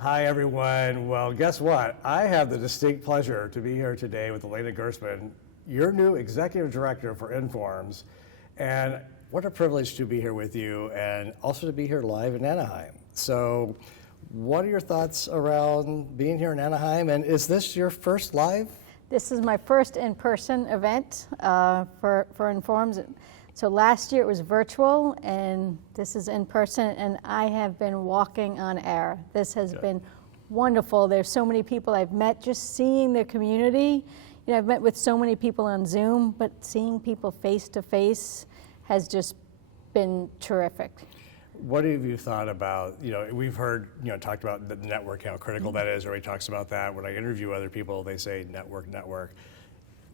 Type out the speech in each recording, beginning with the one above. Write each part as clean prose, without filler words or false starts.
Hi, everyone. Well, guess what? I have the distinct pleasure to be here today with Elena Gerstmann, your new Executive Director for Informs. And what a privilege to be here with you and also to be here live in Anaheim. So what are your thoughts around being here in Anaheim? And is this your first live? This is my first in-person event for Informs. So last year it was virtual, and this is in person, and I have been walking on air. This has been wonderful. There's so many people I've met, just seeing the community. You know, I've met with so many people on Zoom, but seeing people face to face has just been terrific. What have you thought about, we've heard, talked about the network, how critical that is. Everybody talks about that. When I interview other people, they say network.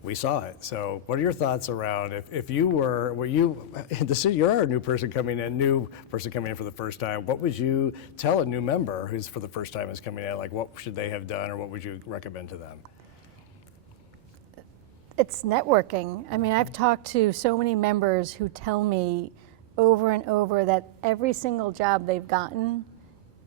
We saw it. So what are your thoughts around if you were you're a new person coming in for the first time, what would you tell a new member who's for the first time is coming in, like what should they have done or what would you recommend to them? It's networking. I mean, I've talked to so many members who tell me over and over that every single job they've gotten,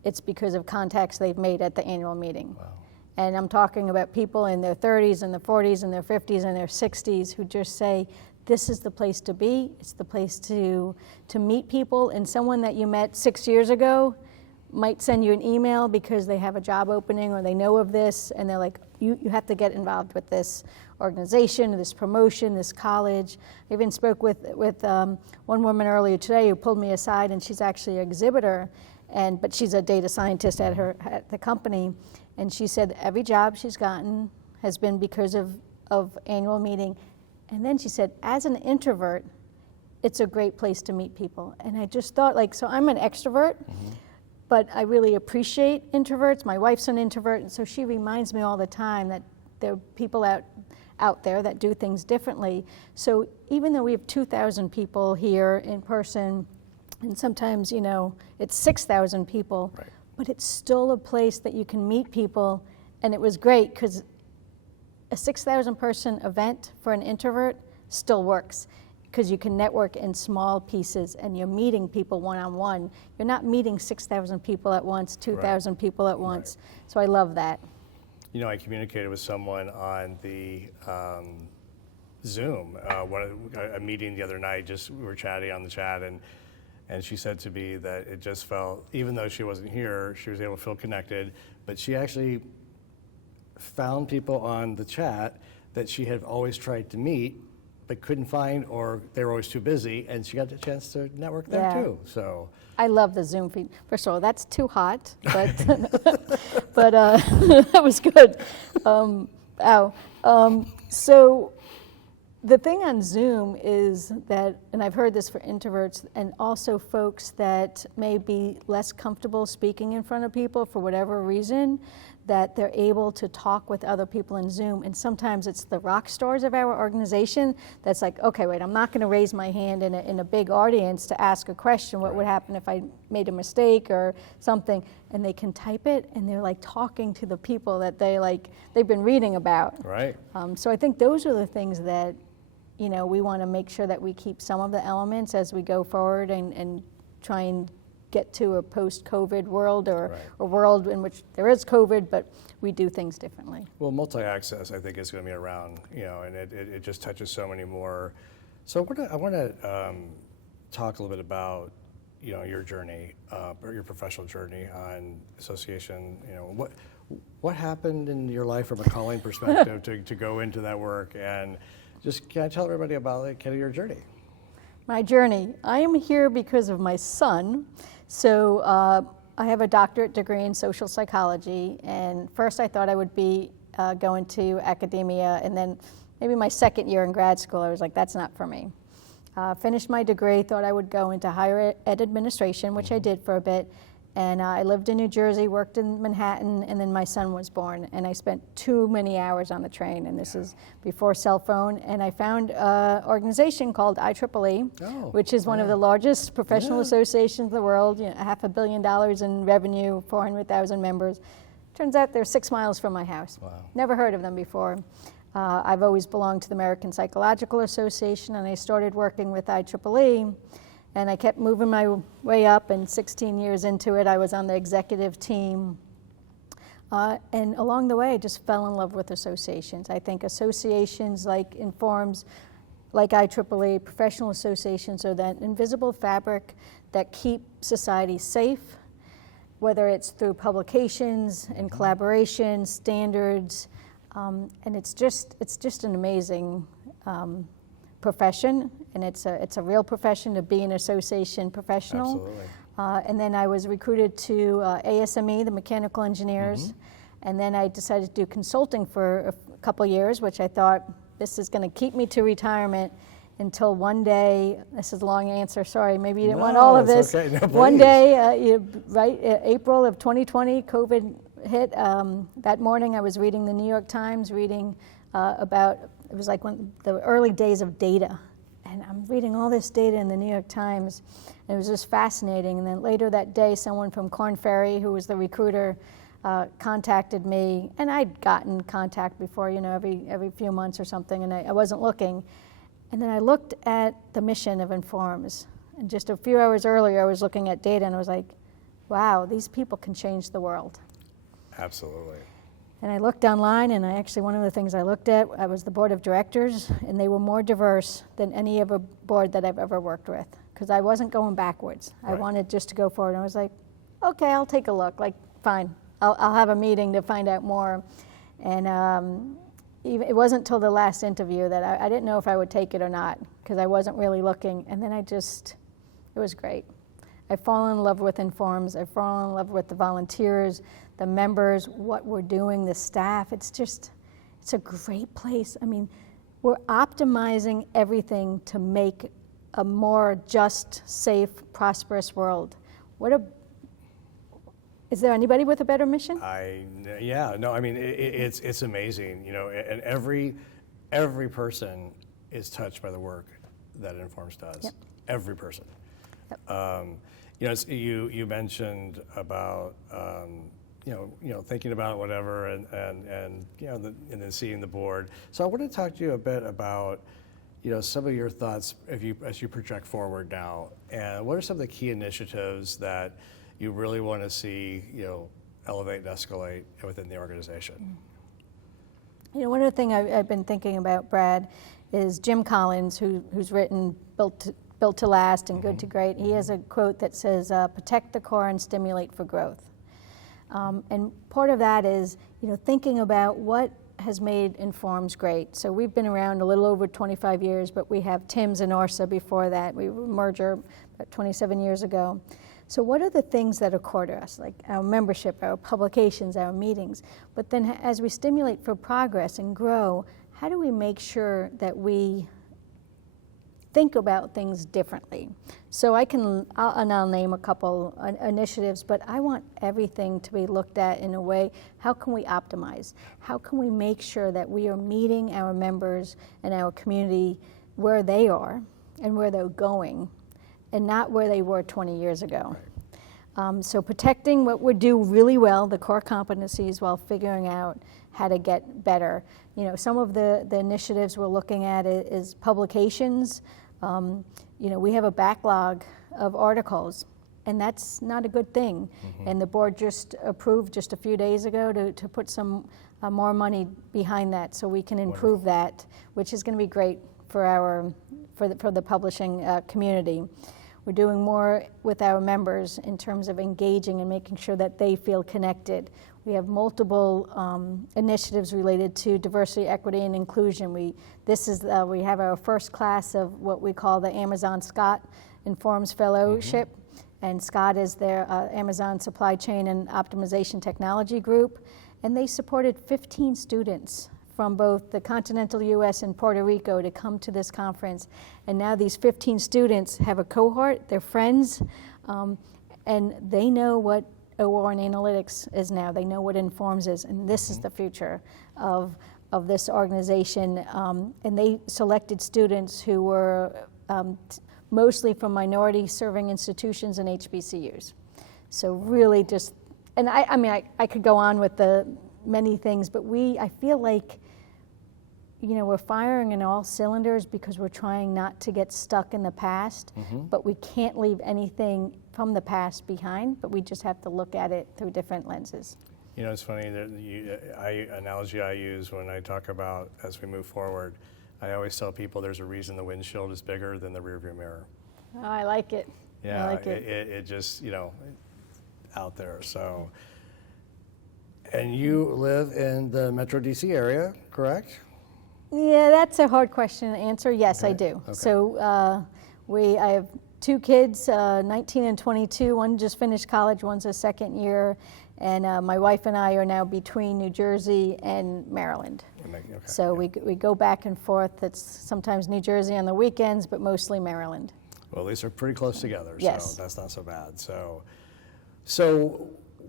it's because of contacts they've made at the annual meeting. Wow. And I'm talking about people in their 30s and their 40s and their 50s and their 60s who just say, this is the place to be. It's the place to meet people. And someone that you met 6 years ago might send you an email because they have a job opening or they know of this, and they're like, you have to get involved with this organization, this promotion, this college. I even spoke with one woman earlier today who pulled me aside, and she's actually an exhibitor, but she's a data scientist at the company. And she said every job she's gotten has been because of annual meeting. And then she said, as an introvert, it's a great place to meet people. And I just thought, so I'm an extrovert, but I really appreciate introverts. My wife's an introvert, and so she reminds me all the time that there are people out there that do things differently. So even though we have 2,000 people here in person, and sometimes, it's 6,000 people, right, but it's still a place that you can meet people. And it was great because a 6,000 person event for an introvert still works because you can network in small pieces and you're meeting people one-on-one. You're not meeting 6,000 people at once, 2,000 right, people at once. Right. So I love that. I communicated with someone on the Zoom, a meeting the other night, we were chatting on the chat, and she said to me that it just felt, even though she wasn't here, she was able to feel connected, but she actually found people on the chat that she had always tried to meet, but couldn't find, or they were always too busy, and she got the chance to network there too. So I love the Zoom feed. First of all, that's too hot, but that was good. So the thing on Zoom is that, and I've heard this for introverts and also folks that may be less comfortable speaking in front of people for whatever reason, that they're able to talk with other people in Zoom. And sometimes it's the rock stars of our organization that's like, okay, wait, I'm not gonna raise my hand in a big audience to ask a question. What would happen if I made a mistake or something? And they can type it, and they're like talking to the people that they've been reading about. Right. So I think those are the things that, we want to make sure that we keep some of the elements as we go forward and try and get to a post-COVID world or a world in which there is COVID, but we do things differently. Well, multi-access, I think, is going to be around, and it just touches so many more. So I want to talk a little bit about, your journey, or your professional journey on association. What happened in your life from a calling perspective to go into that work, and just can I tell everybody about your journey? My journey. I am here because of my son. So I have a doctorate degree in social psychology, and first I thought I would be going to academia, and then maybe my second year in grad school, I was like, that's not for me. Finished my degree, thought I would go into higher ed administration, which I did for a bit, and I lived in New Jersey, worked in Manhattan, and then my son was born, and I spent too many hours on the train, and this is before cell phone, and I found an organization called IEEE, which is one of the largest professional associations in the world, $500 million in revenue, 400,000 members. Turns out they're 6 miles from my house. Wow. Never heard of them before. I've always belonged to the American Psychological Association, and I started working with IEEE, and I kept moving my way up, and 16 years into it, I was on the executive team And along the way, I just fell in love with associations. I think associations like Informs, like IEEE, professional associations are that invisible fabric that keep society safe, whether it's through publications and collaboration, standards, and it's just an amazing profession, and it's a real profession to be an association professional. Absolutely. And then I was recruited to ASME, the mechanical engineers, and then I decided to do consulting for a couple years, which I thought this is going to keep me to retirement until one day, this is a long answer, sorry, maybe you didn't want all of this. Okay. No, one please. day, April of 2020, COVID hit. That morning I was reading the New York Times, reading about, it was like the early days of data. And I'm reading all this data in the New York Times, and it was just fascinating. And then later that day, someone from Korn Ferry, who was the recruiter, contacted me, and I'd gotten contact before, every few months or something, and I wasn't looking. And then I looked at the mission of Informs, and just a few hours earlier, I was looking at data, and I was like, wow, these people can change the world. Absolutely. And I looked online, and one of the things I looked at, I was the board of directors, and they were more diverse than any other board that I've ever worked with, because I wasn't going backwards. Right. I wanted just to go forward. And I was like, okay, I'll take a look. Like, fine, I'll have a meeting to find out more. And it wasn't till the last interview that I didn't know if I would take it or not, because I wasn't really looking. And then it was great. I've fallen in love with Informs. I've fallen in love with the volunteers, the members, what we're doing, the staff. It's a great place. I mean, we're optimizing everything to make a more just, safe, prosperous world. Is there anybody with a better mission? It's amazing, and every person is touched by the work that Informs does. Yep. Every person. Yep. You mentioned about thinking about whatever, and then seeing the board. So I want to talk to you a bit about some of your thoughts as you project forward now, and what are some of the key initiatives that you really want to see elevate and escalate within the organization? One of the things I've been thinking about, Brad, is Jim Collins, who's written Built to Last and Good to Great. He has a quote that says, protect the core and stimulate for growth. And part of that is, thinking about what has made Informs great. So we've been around a little over 25 years, but we have TIMS and ORSA before that. We were a merger about 27 years ago. So what are the things that are core to us, like our membership, our publications, our meetings? But then as we stimulate for progress and grow, how do we make sure that we think about things differently? So I'll name a couple initiatives, but I want everything to be looked at in a way, how can we optimize? How can we make sure that we are meeting our members and our community where they are and where they're going, and not where they were 20 years ago? So protecting what we do really well, the core competencies, while figuring out how to get better. Some of the initiatives we're looking at is publications. We have a backlog of articles, and that's not a good thing. Mm-hmm. And the board just approved just a few days ago to put some more money behind that, so we can improve that, which is going to be great for the publishing community. We're doing more with our members in terms of engaging and making sure that they feel connected. We have multiple initiatives related to diversity, equity, and inclusion. We have our first class of what we call the Amazon Scott Informs Fellowship, and Scott is their Amazon Supply Chain and Optimization Technology Group, and they supported 15 students from both the continental U.S. and Puerto Rico to come to this conference. And now these 15 students have a cohort, they're friends, and they know what OR and analytics is now. They know what Informs is, and this is the future of this organization. And they selected students who were mostly from minority serving institutions and HBCUs. So really I could go on with the many things, but I feel like we're firing in all cylinders because we're trying not to get stuck in the past, but we can't leave anything from the past behind, but we just have to look at it through different lenses. You know, it's funny that analogy I use when I talk about as we move forward. I always tell people there's a reason the windshield is bigger than the rearview mirror. Oh, I like it. Yeah, I like it. It just, out there. So, and you live in the Metro DC area, correct? Yeah, that's a hard question to answer. Yes, I Okay, do. okay. So I have two kids, 19 and 22. One just finished college, one's a second year. And my wife and I are now between New Jersey and Maryland. Okay, So yeah. we go back and forth. It's sometimes New Jersey on the weekends, but mostly Maryland. Well, at least we're pretty close together, Yes. so that's not so bad. So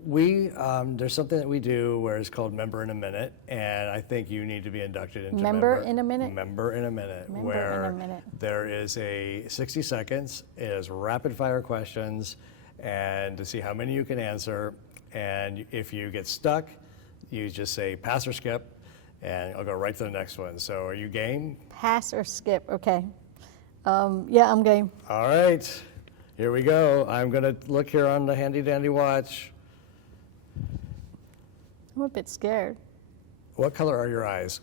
we there's something that we do where it's called Member in a Minute, and I think you need to be inducted into Member in a Minute? Member in a Minute, Member where in a Minute. there is a 60 seconds, it is rapid fire questions, and to see how many you can answer. And if you get stuck, you just say pass or skip, and I'll go right to the next one. So are you game? Pass or skip, okay. Yeah, I'm game. All right, here we go. I'm going to look here on the handy dandy watch. I'm a bit scared. What color are your eyes?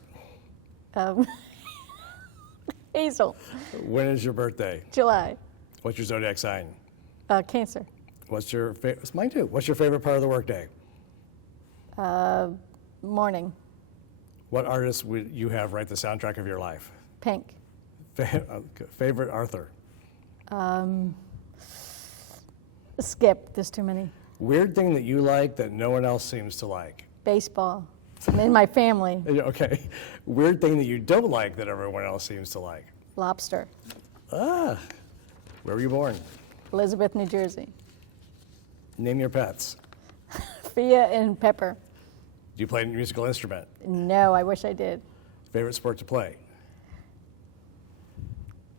Hazel, When is your birthday? July, What's your zodiac sign? Cancer, What's your favorite? Mine too. What's your favorite part of the workday? morning, What artist would you have write the soundtrack of your life? pink, Favorite Arthur? skip, there's too many. Weird thing that you like that no one else seems to like. Baseball, in my family, Okay. Weird thing that you don't like that everyone else seems to like. lobster, Where were you born? Elizabeth, New Jersey, Name your pets. Fia and Pepper. Do you play a musical instrument? No, I wish I did. Favorite sport to play?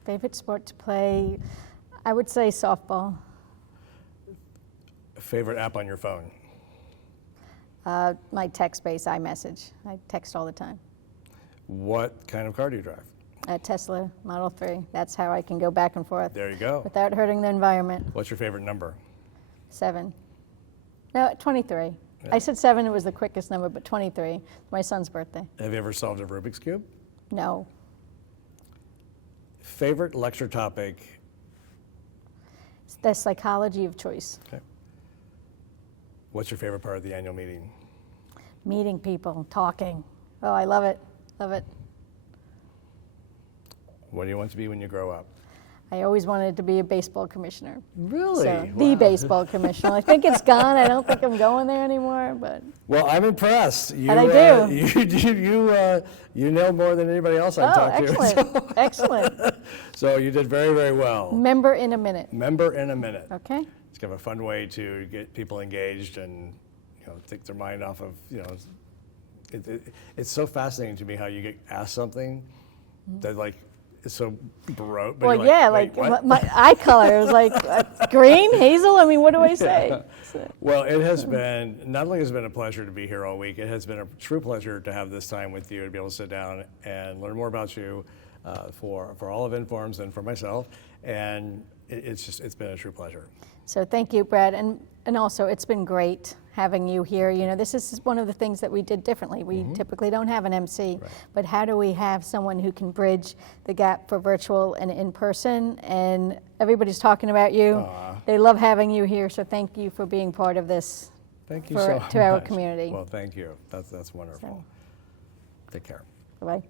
Favorite sport to play, I would say softball. Favorite app on your phone? My text-based iMessage. I text all the time. What kind of car do you drive? Tesla Model 3. That's how I can go back and forth There you go. without hurting the environment. What's your favorite number? 7. No, 23. I said 7, it was the quickest number, but 23. My son's birthday. Have you ever solved a Rubik's Cube? No. Favorite lecture topic? It's the psychology of choice. Okay. What's your favorite part of the annual meeting? Meeting people, talking. Oh, I love it. Love it. What do you want to be when you grow up? I always wanted to be a baseball commissioner. Really? So, the baseball commissioner. I think it's gone. I don't think I'm going there anymore, but Well, I'm impressed. You, And I do. You know more than anybody else I've oh, talked excellent. to. Excellent. So you did very, very well. Member in a minute. Member in a minute. Okay. It's kind of a fun way to get people engaged and take their mind off of it's so fascinating to me how you get asked something that like is so baroque. But Well, you're yeah, "Wait, what?" my eye color was like green, hazel. I mean, what do I say? So, Well, it has been, not only has it been a pleasure to be here all week, it has been a true pleasure to have this time with you, to be able to sit down and learn more about you for all of Informs and for myself. And it's been a true pleasure. so thank you, Brad, and also it's been great having you here. This is one of the things that we did differently. We typically don't have an MC, but how do we have someone who can bridge the gap for virtual and in person? And everybody's talking about you. They love having you here, so thank you for being part of this. Thank you to so much. our community. Well, thank you. That's wonderful. Take care. Bye-bye.